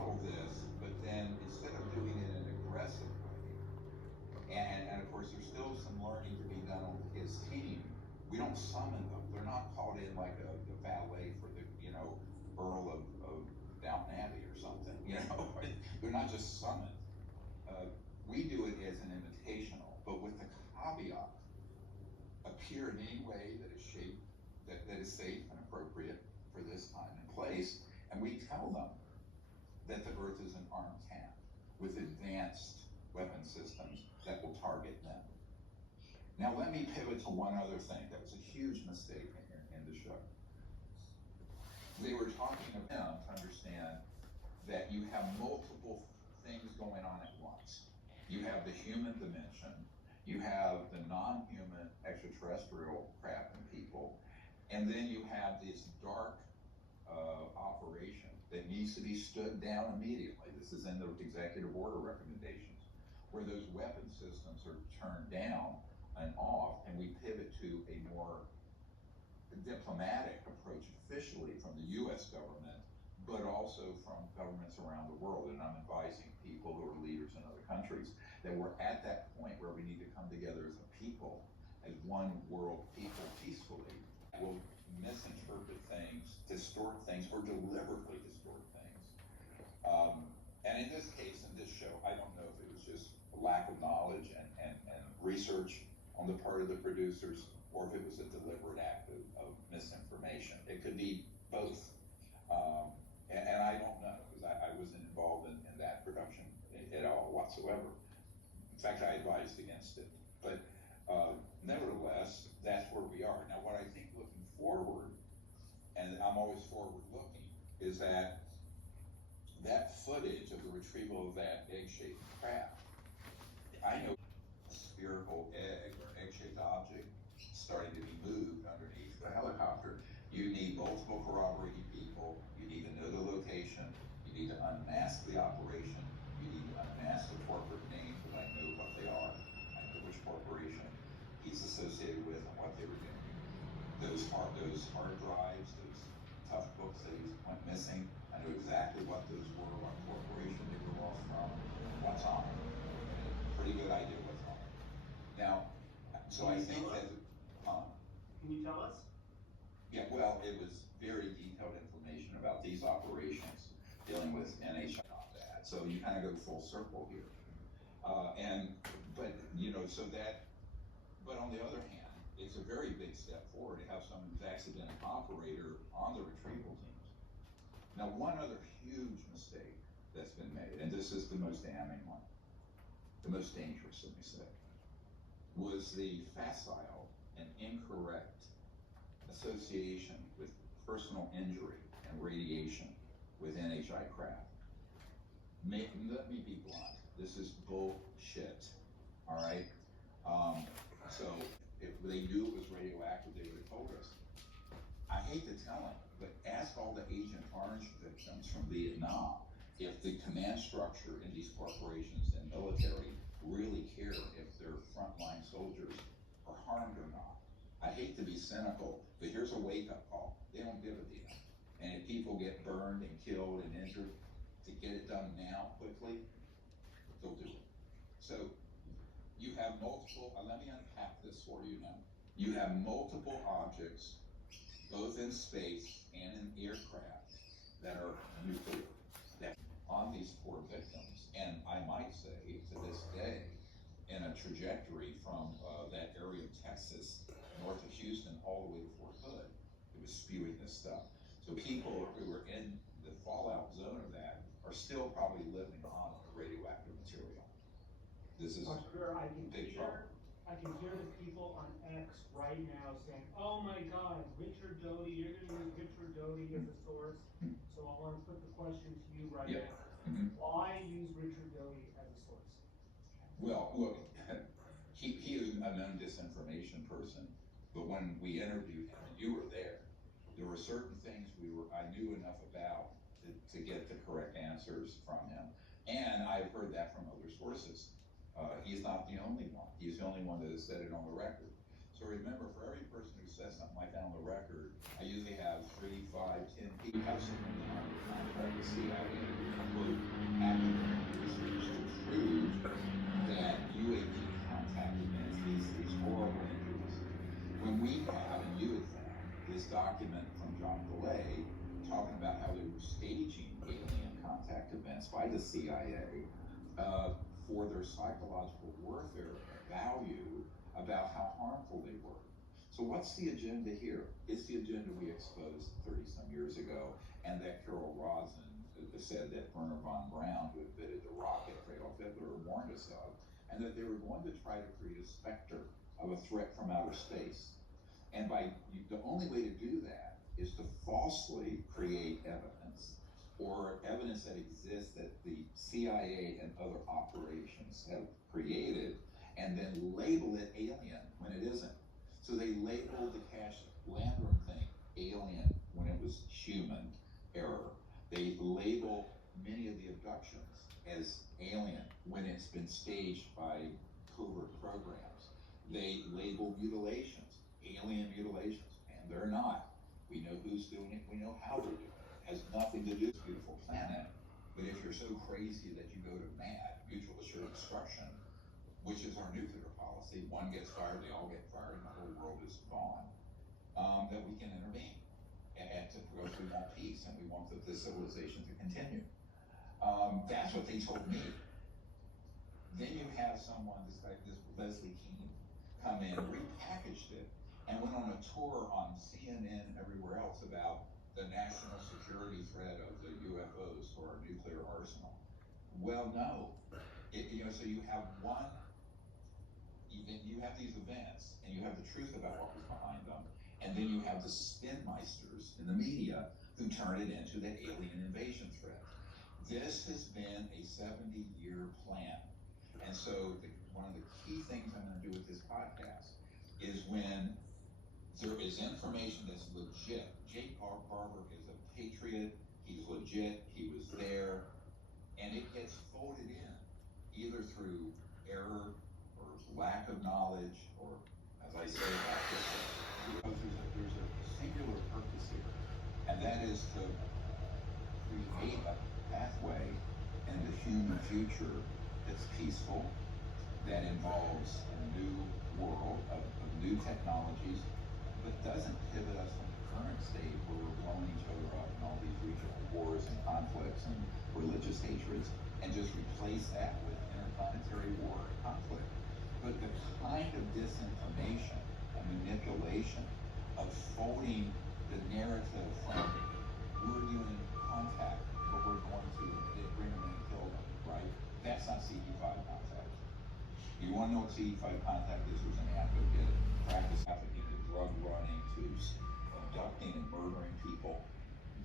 model this, but then instead of doing it in an aggressive way, and of course there's still some learning to be done on his team. We don't summon them. They're not called in like a valet for the, Earl of Downton Abbey or something, They're not just summoned. We do it as an invitational, but with the caveat, appear in any way that is shaped, that is safe and appropriate for this time and place, and we tell them that the Earth is an armed camp with advanced weapon systems that will target them. Now let me pivot to one other thing that was a huge mistake in the show. They were talking about them to understand that you have multiple things going on at once. You have the human dimension, you have the non-human extraterrestrial craft and people, and then you have this dark operation that needs to be stood down immediately. This is in the executive order recommendations, where those weapon systems are turned down and off, and we pivot to a more diplomatic approach officially from the U.S. government, but also from governments around the world. And I'm advising people who are leaders in other countries that we're at that point where we need to come together as a people, as one world people peacefully. We'll misinterpret things, distort things, or deliberately distort things. And in this case, in this show, I don't know if it was just a lack of knowledge and research on the part of the producers, or if it was a deliberate act of misinformation. It could be both. And I don't know, because I wasn't involved in that production at all whatsoever. In fact, I advised against it. But nevertheless, that's where we are. Now, what I think looking forward, and I'm always forward looking, is that footage of the retrieval of that egg-shaped craft, I know a spherical egg or egg-shaped object starting to be moved underneath the helicopter. You need multiple corroborating people. You need to know the location. You need to unmask the operation. You need to unmask the corporate names, because I know what they are. I know which corporation he's associated with and what they were doing. Those hard drives, those tough books that went missing, I know exactly what those were, what corporation they were lost from, and what's on them. Pretty good idea what's on them. Now, so I think that, Can you tell us? Yeah, well, it was very detailed information about these operations dealing with NHI combat. So you kind of go full circle here. But on the other hand, it's a very big step forward to have someone who's actually been an operator on the retrieval teams. Now, one other huge mistake that's been made, and this is the most damning one, the most dangerous, let me say, was the facile and incorrect association with personal injury and radiation with NHI craft. Let me be blunt. This is bullshit. All right? So if they knew it was radioactive, they would have told us. I hate to tell them, but ask all the Agent Orange victims from Vietnam if the command structure in these corporations and military really care if their frontline soldiers are harmed or not. I hate to be cynical, but here's a wake-up call. They don't give a damn. And if people get burned and killed and injured, to get it done now quickly, they'll do it. So you have multiple, let me unpack this for you now. You have multiple objects, both in space and in aircraft, that are nuclear, that on these poor victims. And I might say, to this day, in a trajectory from that area of Texas, north of Houston, all the way to Fort Hood, it was spewing this stuff. So people who were in the fallout zone of that are still probably living on the radioactive material. This is big trouble. I can hear the people on X right now saying, "Oh my God, Richard Doty, you're going to use Richard Doty as a source." So I want to put the question to you right now. Why use Richard Doty as a source? Well, look, he is a known disinformation person, but when we interviewed him, and you were there were certain things I knew enough about to get the correct answers from him. And I've heard that from other sources. He's not the only one. He's the only one that has said it on the record. So remember, for every person who says something like that on the record, I usually have 3, 5, 10 people have someone on the contract with CIA quote, academic research to prove that UAP contact events, these horrible injuries, when we have, and you had found, this document from John DeLay talking about how they were staging alien contact events by the CIA for their psychological warfare value about how harmful they were. So what's the agenda here? It's the agenda we exposed 30-some years ago, and that Carol Rosin said that Werner von Braun, who invented the rocket for Adolf Hitler, warned us of, and that they were going to try to create a specter of a threat from outer space. And the only way to do that is to falsely create evidence, or evidence that exists that the CIA and other operations have created, and then label it alien when it isn't. So they labeled the Cash Landrum thing alien when it was human error. They label many of the abductions as alien when it's been staged by covert programs. They label mutilations, alien mutilations, and they're not. We know who's doing it, we know how they're doing it. It has nothing to do with this beautiful planet. But if you're so crazy that you go to MAD, mutual assured destruction, which is our nuclear policy, one gets fired, they all get fired, and the whole world is gone, that we can intervene. Because we want peace and we want the civilization to continue. That's what they told me. Then you have someone, this Leslie Keane, come in, repackaged it, and went on a tour on CNN and everywhere else about the national security threat of the UFOs to our nuclear arsenal. Well, no. So you have you have these events, and you have the truth about what was behind them, and then you have the spinmeisters in the media who turn it into the alien invasion threat. This has been a 70-year plan. And so one of the key things I'm going to do with this podcast is when there is information that's legit. Jake Barber is a patriot, he's legit, he was there, and it gets folded in, either through error or lack of knowledge, or, as I say about this, there's a singular purpose here, and that is to create a pathway in the human future that's peaceful, that involves a new world of new technologies, but doesn't pivot us from the current state where we're blowing each other up in all these regional wars and conflicts and religious hatreds, and just replace that with interplanetary war and conflict. But the kind of disinformation and manipulation of folding the narrative from we're doing contact, but we're going to bring them in and kill them, right? That's not CE5 contact. You want to know what CE5 contact is? There's an app of it. Practice trafficking, to drug running, to abducting and murdering people.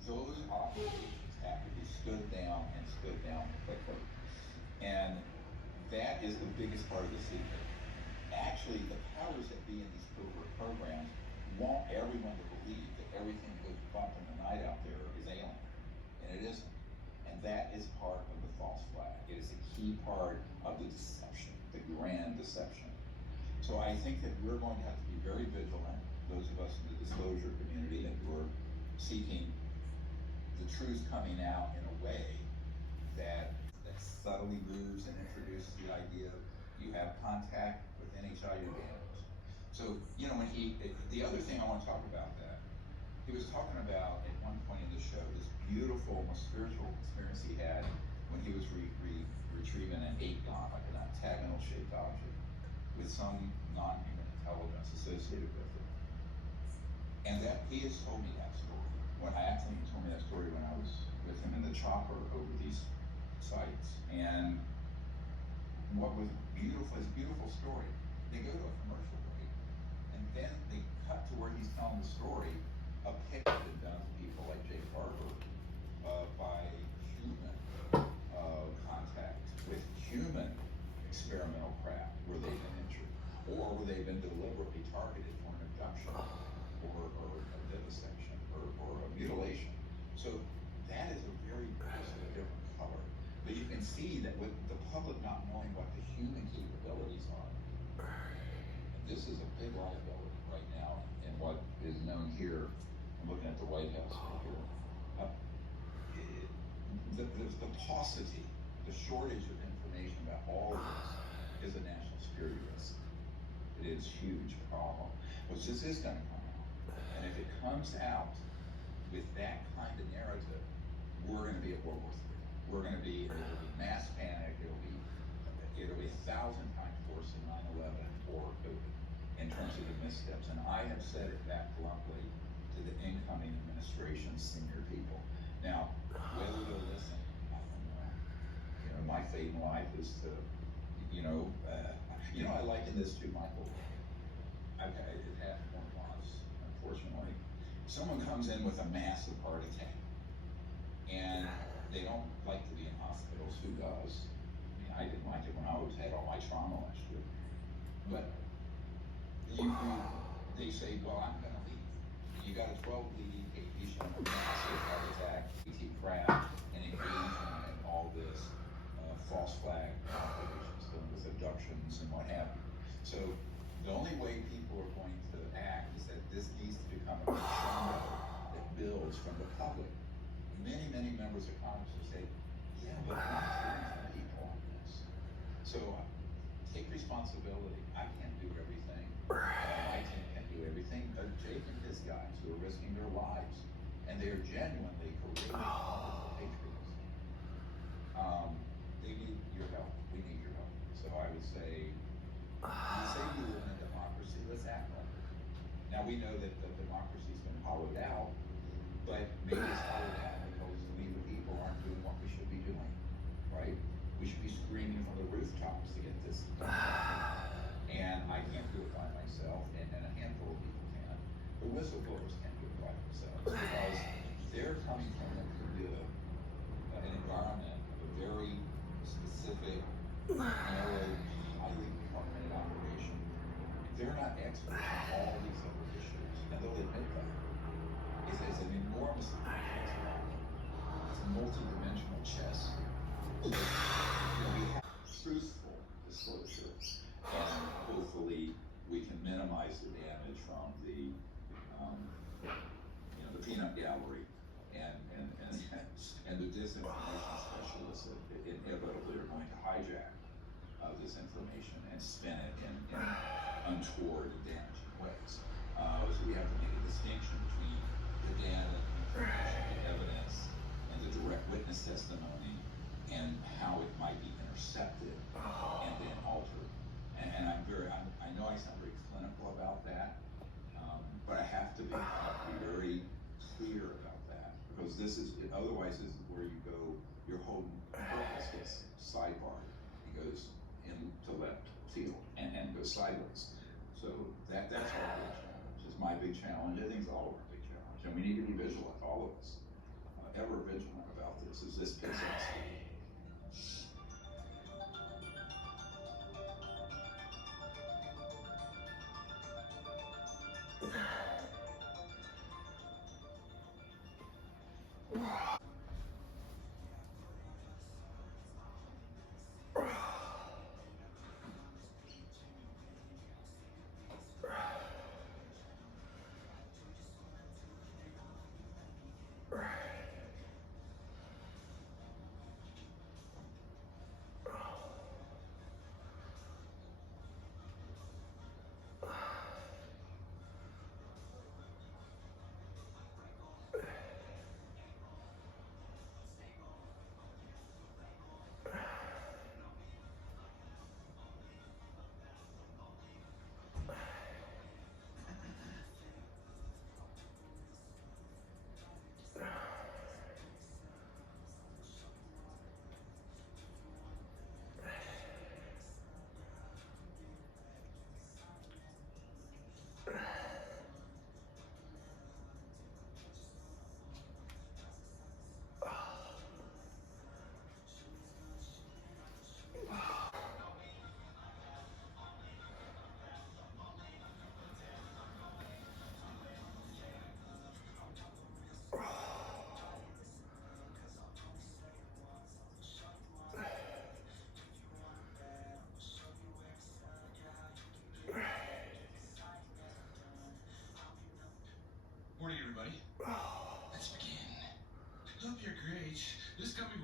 Those operations have to be stood down and stood down quickly. And that is the biggest part of the secret. Actually, the powers that be in these covert programs want everyone to believe that everything that goes bump in the night out there is alien. And it isn't. And that is part of the false flag. It is a key part of the deception, the grand deception. So I think that we're going to have to be very vigilant, those of us in the disclosure community that who are seeking the truth coming out in a way that subtly moves and introduces the idea of you have contact with NHI advantage. So, when the other thing I want to talk about that, he was talking about at one point in the show, this beautiful, almost spiritual experience he had when he was retrieving an 8-gon, like an octagonal shaped object, with some non-human intelligence associated with it. And that he has told me that story. He told me that story when I was with him in the chopper over these sites. And what was beautiful, his beautiful story, they go to a commercial break, and then they cut to where he's telling the story, a picture had been done to people like Jake Barber by human contact with human experimental craft where they've been injured, or where they've been deliberately targeted for an abduction or a vivisection or a mutilation. So that is a very different color. But you can see that with the public not knowing what the human capabilities are, this is a big liability right now in what is known here. I'm looking at the White House right here. the paucity, the shortage of information about all of this is a national security risk. It is a huge problem, which this is going to come out. And if it comes out with that kind of narrative, we're going to be at World War III. It'll be mass panic. It'll be 1,000 times worse than 9/11 or COVID in terms of the missteps. And I have said it back bluntly to the incoming administration's senior people. Now, whether they'll listen, I don't know. You know, my fate in life is to, I liken this to Michael. It happened more than once, unfortunately. Someone comes in with a massive heart attack, and they don't like to be in hospitals. Who does? I mean, I didn't like it when I had all my trauma last year. But they say, well, I'm going to leave. You got a 12-leading patient with a massive heart attack, PT crap, and engagement in all this false flag operations, dealing with abductions and what have you. So the only way people are going to act is that this needs to become a crescendo that builds from the public. Many, many members of Congress will say, yeah, but we're not hearing from people on this. So take responsibility. I can't do everything. My team can't do everything. Jake and his guys who are risking their lives, and they are genuinely courageous, wonderful patriots. They need your help. We need your help. So I would say, we say we live in a democracy. Let's act like it. Now we know that the democracy's been hollowed out, but maybe it's hollowed out because we the people aren't doing what we should be doing, right? We should be screaming from the rooftops to get this done. And I can't do it by myself, and a handful of people can. The whistleblowers can't do it by themselves because they're coming from an environment of a very specific, narrow, highly departmented operation. They're not experts in all these other issues, and they'll admit that. It's an enormously complex problem. It's a multi-dimensional chess. So, we have truthful disclosure, and hopefully we can minimize the damage from the peanut gallery and the disinformation specialists that inevitably are going to hijack this information and spin it in untoward and damaging ways. So we have to make a distinction between the data, the information, the evidence, and the direct witness testimony, and how it might be intercepted and then altered. And I know I sound very clinical about that, but I have to be very clear about that, because otherwise this is where you go, your whole purpose gets sidebarred. It goes into left field and goes sideways. So that's our big challenge. It's my big challenge. I think it's all of our big challenge, and we need to be vigilant, all of us, ever vigilant about this as this picks up speed.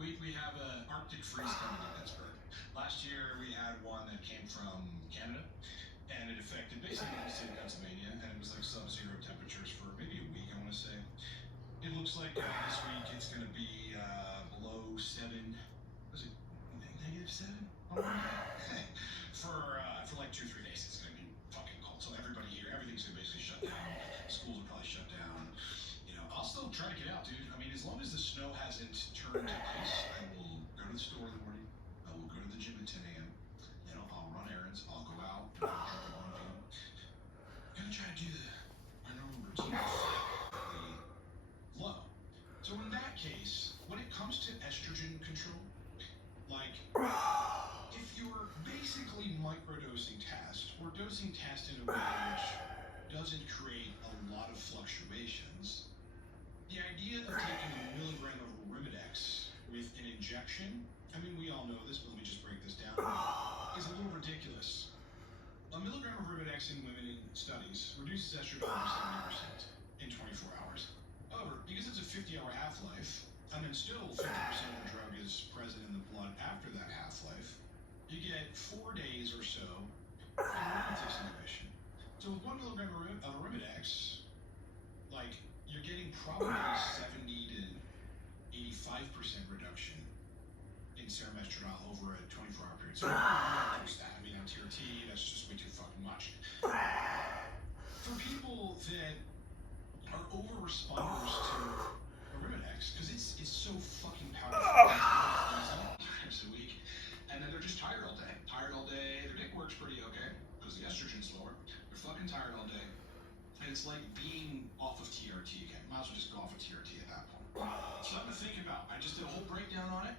week we have an Arctic freeze coming to Pittsburgh. Last year we had one that came from Canada, and it affected basically the state of Pennsylvania, and it was like sub-zero temperatures for maybe a week, I want to say. It looks like this week it's going to be below 7. Was it -7? Oh, for like 2-3 days, it's going to be fucking cold. So everybody here, everything's going to basically shut down. Schools will probably shut down. You know, I'll still try to get out, dude. I mean, as long as the snow hasn't turned to ice, I will go to the store in the morning. I will go to the gym at 10 a.m. You know, I'll run errands. I'll go out. I'll drink a barbecue. I'm gonna try to do my normal routine fairly low. So in that case, when it comes to estrogen control, like if you're basically microdosing test or dosing test in a way which doesn't create a lot of fluctuations, the idea of taking a milligram of Arimidex with an injection, I mean, we all know this, but let me just break this down, is a little ridiculous. A milligram of Arimidex in women in studies reduces estrogen by 70% in 24 hours. However, because it's a 50-hour half-life, and then still 50% of the drug is present in the blood after that half-life, you get 4 days or so of aromatase inhibition. So with 1 milligram of Arimidex, like, you're getting probably 70 to 85% reduction in serum estradiol over a 24-hour period. So I mean, on TRT, that's just way too fucking much. For people that are over-responders to Arimidex, because it's so fucking powerful, times a week, and then they're just tired all day, their dick works pretty okay, because the estrogen's lower, they're fucking tired all day, and it's like being off of TRT again. Might as well just go off of TRT at that point. Something to think about. I just did a whole breakdown on it,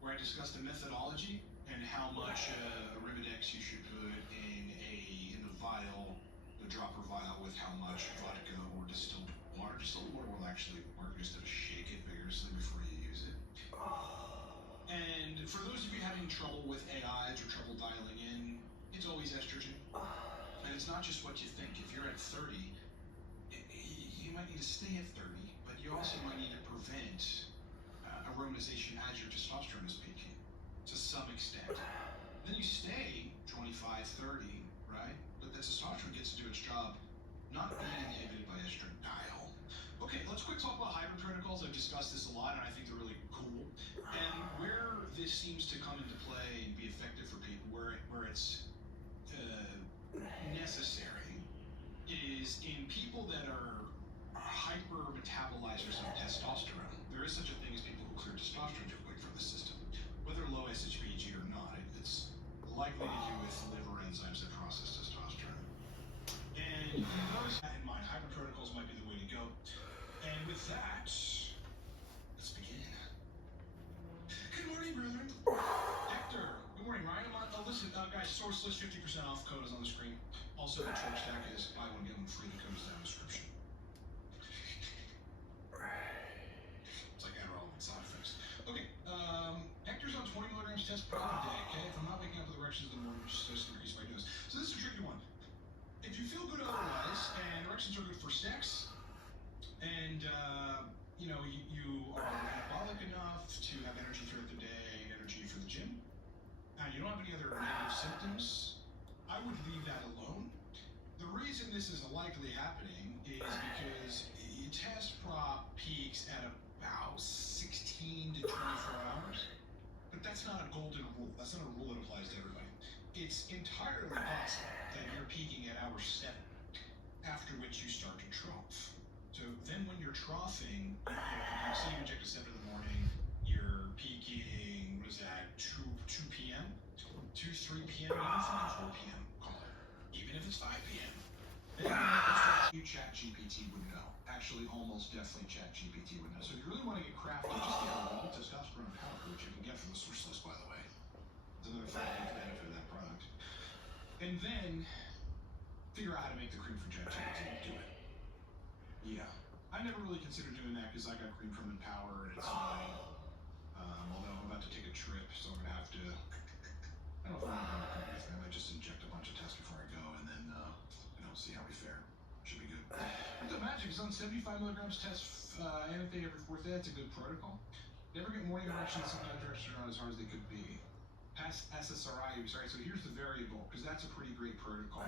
where I discussed the methodology and how much Arimidex you should put in the vial, the dropper vial, with how much vodka or distilled water. Distilled water will actually work. You just have to shake it vigorously before you use it. And for those of you having trouble with AIs or trouble dialing in, it's always estrogen. And it's not just what you think. If you're at 30, you might need to stay at 30, but you also might need to prevent aromatization as your testosterone is peaking to some extent. Then you stay 25, 30, right? But the testosterone gets to do its job, not being inhibited by estradiol. Okay, let's quick talk about hybrid protocols. I've discussed this a lot, and I think they're really cool. And where this seems to come into play and be effective for people, where it's necessary, is in people that are hyper metabolizers of testosterone. There is such a thing as people who clear testosterone too quick from the system. Whether low SHBG or not, it's likely to do with liver enzymes that process testosterone. And with those in mind, hybrid protocols might be the way to go. And with that, let's begin. Good morning, brethren. Hector, good morning, Ryan. Listen, guys, source list 50% off code is on the screen. Also, the Torch Stack is buy one, get one free. The code is down in the description. It's like Adderall and side effects. Okay, Hector's on 20 milligrams test per day, okay? If I'm not waking up with erections in the morning, just increase my dose. So this is a tricky one. If you feel good otherwise, and erections are good for sex, and, you know, you are anabolic enough to have energy throughout the day, energy for the gym, and you don't have any other negative symptoms, I would leave that alone. The reason this is likely happening is because test prop peaks at about 16 to 24 hours, but that's not a golden rule. That's not a rule that applies to everybody. It's entirely possible that you're peaking at hour 7, after which you start to trough. So then when you're troughing, you say you inject at 7 in the morning, you're peaking, what is that, 2 p.m., 2, 3 p.m., even fucking 4 p.m., call it. Even if it's 5 p.m. Then you ChatGPT would know. Actually, almost definitely ChatGPT would know. So if you really want to get crafty, just get a raw testosterone powder, which you can get from the source list, by the way. It's another fucking benefit of that product. And then figure out how to make the cream from ChatGPT and do it. Yeah. I never really considered doing that because I got cream from Empower and it's fine. Although I'm about to take a trip, so I'm gonna have to. I don't know if I'm gonna go with them. I might just inject a bunch of tests before I go, and then see how we fare. Should be good. But the magic is on 75 milligrams test NFA every 4th day. That's a good protocol. Never get morning erections, sometimes erections are not as hard as they could be. SSRI use, right? So here's the variable, because that's a pretty great protocol.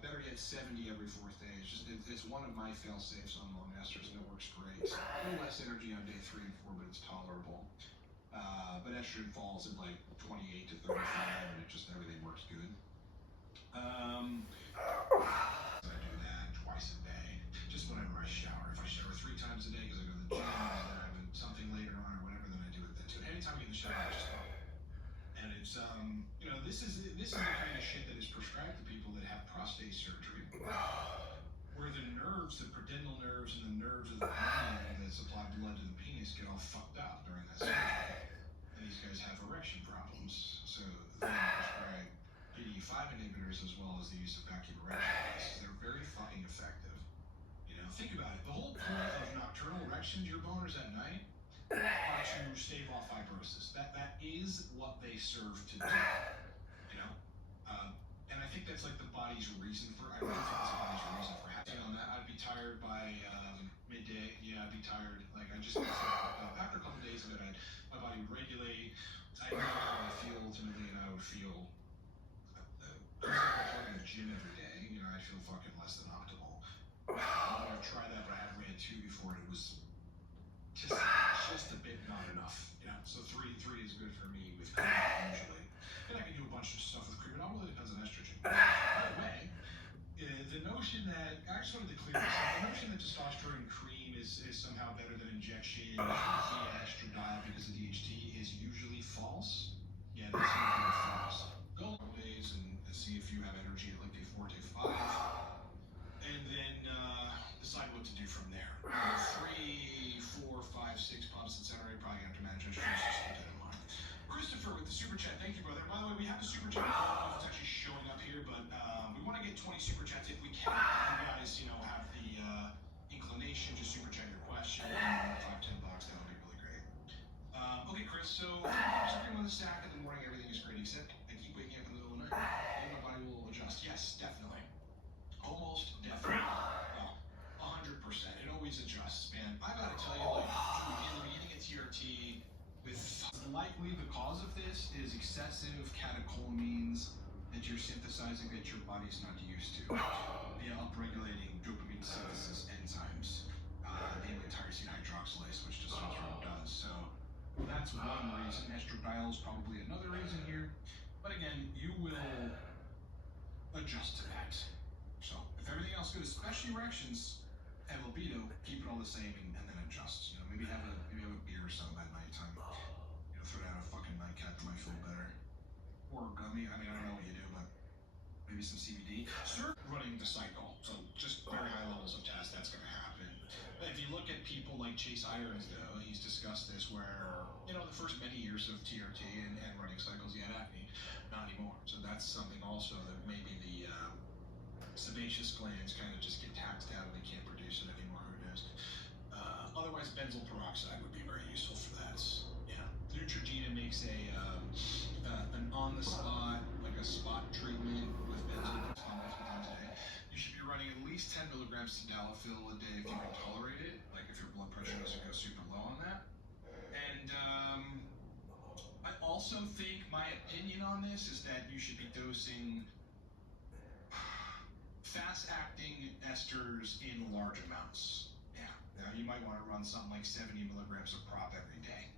Better get 70 every 4th day. It's one of my fail-safes on long esters, and it works great. A little less energy on day 3 and 4, but it's tolerable. But estrogen falls at like 28 to 35, and everything works good. I do that twice a day, just whenever I shower. If I shower 3 times a day because I go to the gym, or then I have something later on or whatever, then I do it then too. Anytime I get in the shower, I just go. And it's you know, this is the kind of shit that is prescribed to people that have prostate surgery, where the nerves, the pudendal nerves, and the nerves of the brain that supply blood to the penis get all fucked up during that surgery. And these guys have erection problems, so they prescribe PDE5 inhibitors as well as the use of vacuum erection devices. They're very fucking effective. You know, think about it. The whole point of nocturnal erections, your boners at night, are to stave off fibrosis. That is what they serve to do. You know, and I think that's like the body's reason for. I really think it's the body's reason for having on that. I'd be tired by midday. Yeah, I'd be tired. Like I just after a couple days of it, my body would regulate. I know how I feel ultimately, and I would feel. I was like in the gym every day. You know, I feel fucking less than optimal. I'm gonna try that, but I have ran 2 before, and it was just a bit not enough. Yeah, so three is good for me with cream usually. And I can do a bunch of stuff with cream. It all really depends on estrogen. By the way, the notion that I just wanted to clear this up. The notion that testosterone cream is somehow better than injection via estradiol because of DHT is usually false. Yeah, that's usually false. Go long days and see if you have energy at like day 4, day 5, and then decide what to do from there. 3, 4, 5, 6 pumps, etc. You probably have to manage estrogen, just keep that in mind. Christopher with the super chat, thank you, brother. By the way, we have a super chat. I don't know if it's actually showing up here, but we want to get 20 super chats if we can. You guys, you know, have the inclination to super chat your question. $5-10, that would be really great. Okay, Chris. So something with the stack in the morning, everything is great, except I keep waking up in the middle of the night. And my body will adjust. Yes, definitely. Almost definitely. Well, 100%. It always adjusts, man. I gotta tell you, like, in the beginning of TRT, with likely the cause of this is excessive catecholamines that you're synthesizing that your body's not used to via upregulating dopamine synthesis enzymes, namely tyrosine hydroxylase, which testosterone does. So that's one reason. Estradiol is probably another reason here. But again, you will adjust to that. So if everything else good, especially erections and libido, keep it all the same and then adjust. You know, maybe have a beer or something at nighttime. You know, throw down a fucking nightcap, you might feel better. Or a gummy. I mean, I don't know what you do, but maybe some CBD. Start running the cycle. So just very high levels of test, that's gonna happen. But if you look at people like Chase Irons, though, he's discussed this where, you know, the first many years of TRT and running cycles, he had acne. Not anymore. So that's something also that maybe the sebaceous glands kind of just get taxed out and they can't produce it anymore. Who knows? Otherwise, benzoyl peroxide would be very useful for that. Yeah. Neutrogena makes an on-the-spot, like a spot treatment with benzoyl peroxide multiple times a day. You should be running at least 10 milligrams tadalafil a day if you can tolerate it. Like if your blood pressure doesn't go super low on that. And I also think my opinion on this is that you should be dosing fast-acting esters in large amounts. Yeah. Now you might want to run something like 70 milligrams of prop every day.